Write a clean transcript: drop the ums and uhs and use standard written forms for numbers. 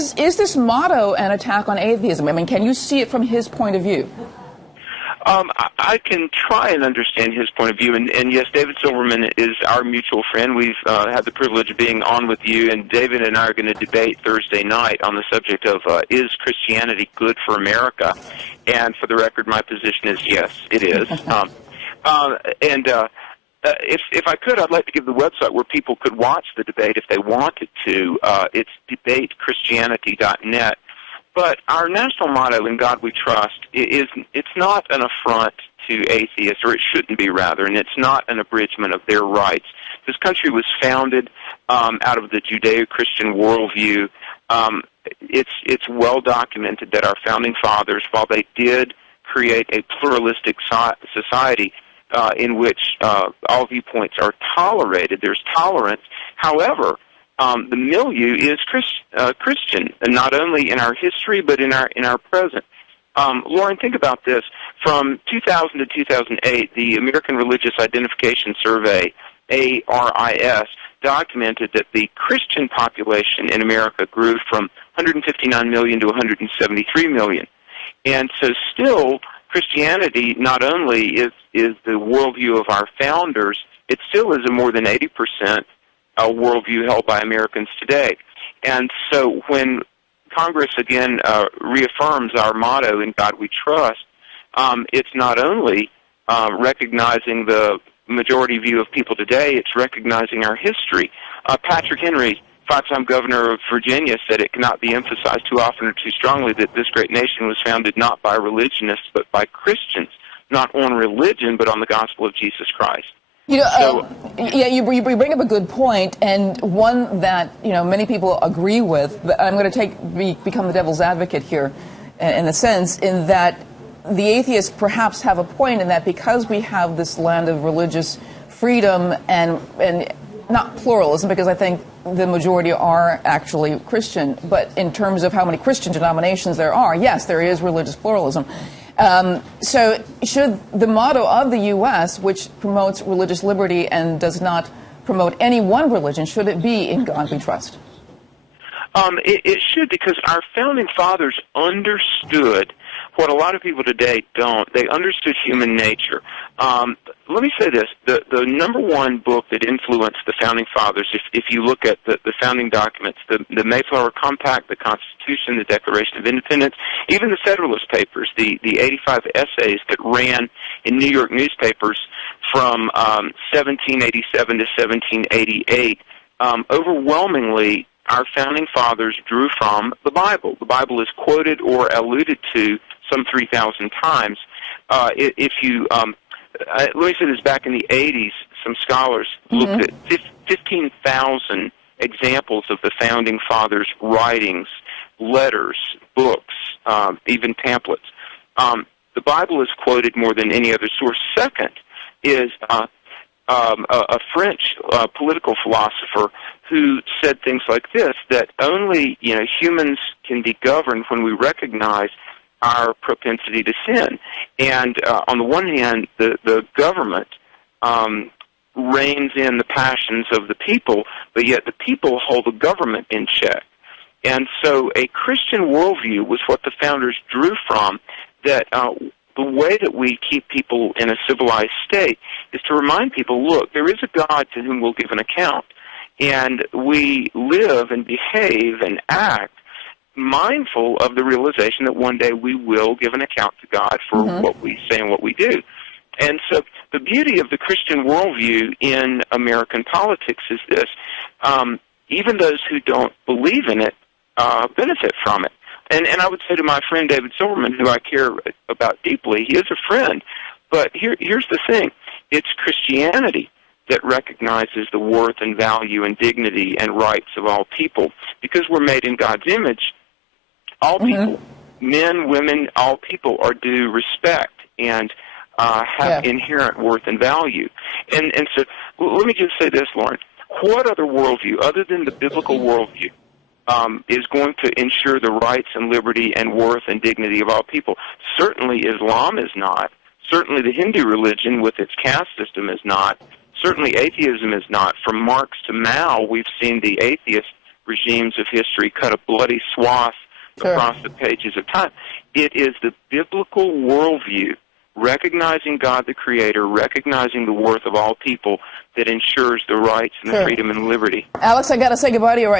Is this motto an attack on atheism? I mean, can you see it from his point of view? I can try and understand his point of view, and yes, David Silverman is our mutual friend. We've had the privilege of being on with you, and David and I are going to debate Thursday night on the subject of is Christianity good for America? And for the record, my position is yes, it is. If I could, I'd like to give the website where people could watch the debate if they wanted to. It's debatechristianity.net. But our national motto, "In God We Trust," it's not an affront to atheists, or it shouldn't be, rather, and it's not an abridgment of their rights. This country was founded out of the Judeo-Christian worldview. It's well documented that our founding fathers, while they did create a pluralistic society in which all viewpoints are tolerated, there's tolerance. However, the milieu is Christian, and not only in our history but in our present. Lauren, think about this. From 2000 to 2008, the American Religious Identification Survey, ARIS, documented that the Christian population in America grew from 159 million to 173 million. And so still, Christianity not only is the worldview of our founders, it still is a more than 80% worldview held by Americans today. And so when Congress again reaffirms our motto, "In God We Trust," it's not only recognizing the majority view of people today, it's recognizing our history. Patrick Henry, five-time governor of Virginia, said it cannot be emphasized too often or too strongly that this great nation was founded not by religionists but by Christians, not on religion but on the gospel of Jesus Christ. You bring up a good point, and one that many people agree with. But I'm going to become the devil's advocate here, in a sense, in that the atheists perhaps have a point in that because we have this land of religious freedom and not pluralism, because I think the majority are actually Christian, but in terms of how many Christian denominations there are, yes, there is religious pluralism. So should the motto of the U.S., which promotes religious liberty and does not promote any one religion, should it be "In God We Trust"? It should, because our founding fathers understood what a lot of people today don't. They understood human nature. Let me say this. The number one book that influenced the founding fathers, if you look at the founding documents, the Mayflower Compact, the Constitution, the Declaration of Independence, even the Federalist Papers, the 85 essays that ran in New York newspapers from 1787 to 1788, overwhelmingly our founding fathers drew from the Bible. The Bible is quoted or alluded to some 3,000 times. If you let me say this, back in the 80s, some scholars looked at 15,000 examples of the Founding Fathers' writings, letters, books, even pamphlets. The Bible is quoted more than any other source. Second is a French political philosopher who said things like this, that only humans can be governed when we recognize our propensity to sin. And on the one hand, the government reins in the passions of the people, but yet the people hold the government in check. And so a Christian worldview was what the founders drew from, that the way that we keep people in a civilized state is to remind people, look, there is a God to whom we'll give an account, and we live and behave and act mindful of the realization that one day we will give an account to God for what we say and what we do. And so the beauty of the Christian worldview in American politics is this. Even those who don't believe in it benefit from it. And I would say to my friend David Silverman, who I care about deeply, he is a friend, but here's the thing. It's Christianity that recognizes the worth and value and dignity and rights of all people. Because we're made in God's image, all people, men, women, all people are due respect and have inherent worth and value. And so let me just say this, Lauren. What other worldview, other than the biblical worldview, is going to ensure the rights and liberty and worth and dignity of all people? Certainly Islam is not. Certainly the Hindu religion with its caste system is not. Certainly atheism is not. From Marx to Mao, we've seen the atheists regimes of history cut a bloody swath across the pages of time. It is the biblical worldview, recognizing God the Creator, recognizing the worth of all people, that ensures the rights and the freedom and liberty. Alex, I got to say goodbye to you right